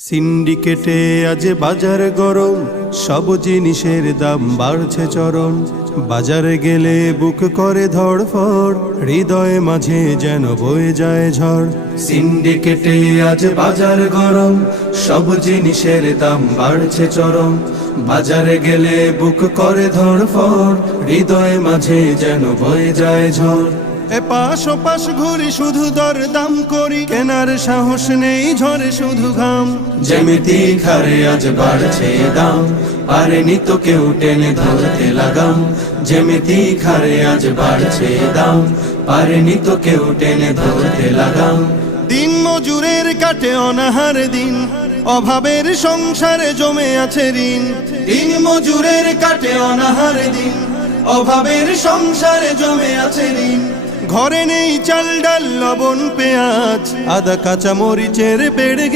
সিন্ডিকেটে আজ বাজার গরম, সব জিনিসের দাম বাড়ছে চরম। বাজারে গেলে বুক করে ধড়ফড়, হৃদয়ে মাঝে যেন বয়ে যায় ঝড়। সিন্ডিকেটে আজ বাজার গরম, সব জিনিসের দাম বাড়ছে চরম। বাজারে গেলে বুক করে ধড়ফড়, হৃদয়ে মাঝে যেন বয়ে যায় ঝড়। এপাশ ওপাশ ঘুরি শুধু দর দাম করি, কেনার সাহস নেই ঝরে শুধু ঘাম। যেমিতি খারে আজ বাড়ছে দাম, পারেনি তো কেউ টেনে ধরতে লাগাম। যেমিতি খারে আজ বাড়ছে দাম, পারেনি তো কেউ টেনে ধরতে লাগাম। দিন মজুরের কাটে অনাহার দিন, অভাবের সংসারে জমে আছে ঋণ। দিন মজুরের কাটে অনাহার দিন, অভাবের সংসারে জমে আছে ঋণ। ঘরে নেই চাল ডাল লবণ পেঁয়াজ, আদা কাঁচা মরিচের বেড়ে